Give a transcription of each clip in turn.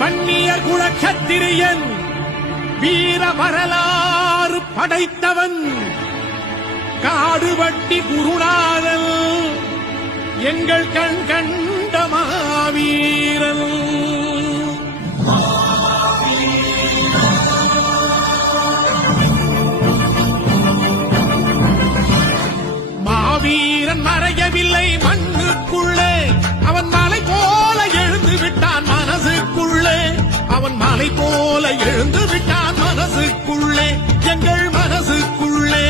வன்னியர் குலக்கத்திரியன் வீர வரலாறு படைத்தவன் காடுவட்டி குருநாதன் எங்கள் கண் கண்ட மாவீரன். மாவீரன் மறையவில்லை மண்ணுக்குள்ளே, அவன் மலை போல எழுந்து விட்டான் மனசுக்குள்ளே. அவன் மலை போல எழுந்து விட்டான் மனசுக்குள்ளே, எங்கள் மனசுக்குள்ளே.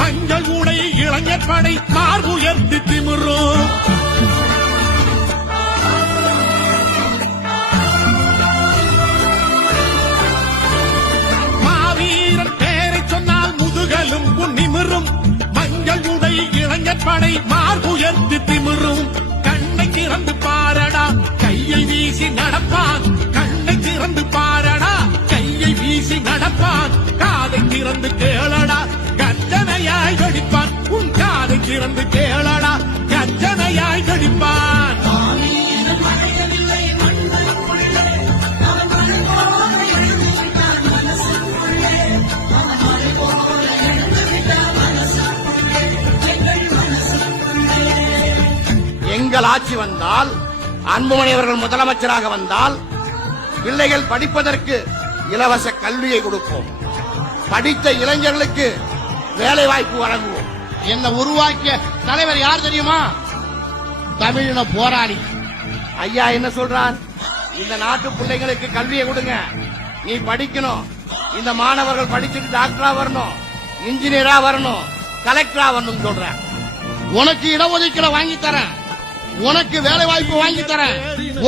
மஞ்சள் உடை இளைஞர் படை மார்புயர்த்தி திமிரும். மாவீரன் பேரை சொன்னால் முதுகலும் நிமிரும். மஞ்சள் உடை இளைஞர் படை மார்புயர்த்தி திமிரும். கண்ணை திறந்து பாரடா கையை வீசி நடப்பான். கண்ணை திறந்து பாரடா கையை வீசி நடப்பான். காதை திறந்து கேளடா கர்ஜனையாய் கடிப்பான். உன் காதை திறந்து கேளடா கர்ஜனையாய் கடிப்பான். எங்கள் ஆட்சி வந்தால், அன்புமணி அவர்கள் முதலமைச்சராக வந்தால், பிள்ளைகள் படிப்பதற்கு இலவச கல்வியை கொடுப்போம். படித்த இளைஞர்களுக்கு வேலை வாய்ப்பு வழங்குவோம். என்ன உருவாக்கிய தலைவர் யார் தெரியுமா? தமிழின போராளி. ஐயா என்ன சொல்றார்? இந்த நாட்டு பிள்ளைகளுக்கு கல்வியை கொடுங்க, நீ படிக்கணும். இந்த மாணவர்கள் படிச்சுட்டு டாக்டரா வரணும், இன்ஜினியரா வரணும், கலெக்டரா வரணும் சொல்ற. உனக்கு இடஒதுக்கீடு வாங்கி தரேன், உனக்கு வேலை வாய்ப்பு வாங்கி தரேன்,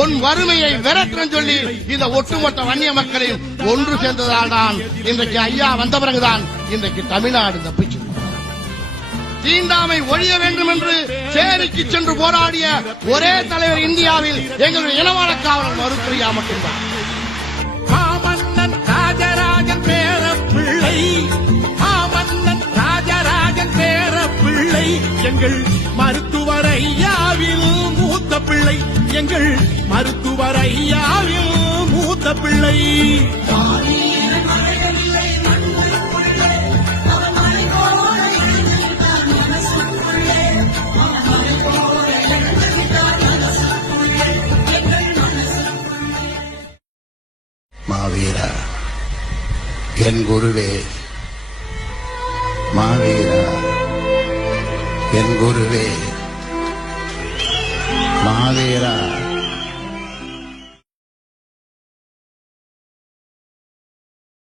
உன் வறுமையை விரட்டுறேன்னு சொல்லி இந்த ஒட்டுமொத்த வன்னிய மக்களையும் ஒன்று சேர்ந்ததால் தான் இன்றைக்கு ஐயா வந்த பிறகுதான் இன்றைக்கு தமிழ்நாடு தப்பிச்சு. தீண்டாமை ஒழிய வேண்டும் என்று சேரிக்கு சென்று போராடிய ஒரே தலைவர் இந்தியாவில் எங்களுடைய இனவாழ காவலர் மறுப்பிரியா மட்டும்தான். மாமன்னன் ராஜராஜன் பேர பிள்ளை, மாமன்னன் ராஜராஜன் பேர பிள்ளை, எங்கள் மருத்துவர் ஐயாவில் மூத்த பிள்ளை, எங்கள் மருத்துவர் ஐயாவில் மூத்த பிள்ளை. மாவீரா என் குருவே, மாவீரா என் குருவே, மாவீரா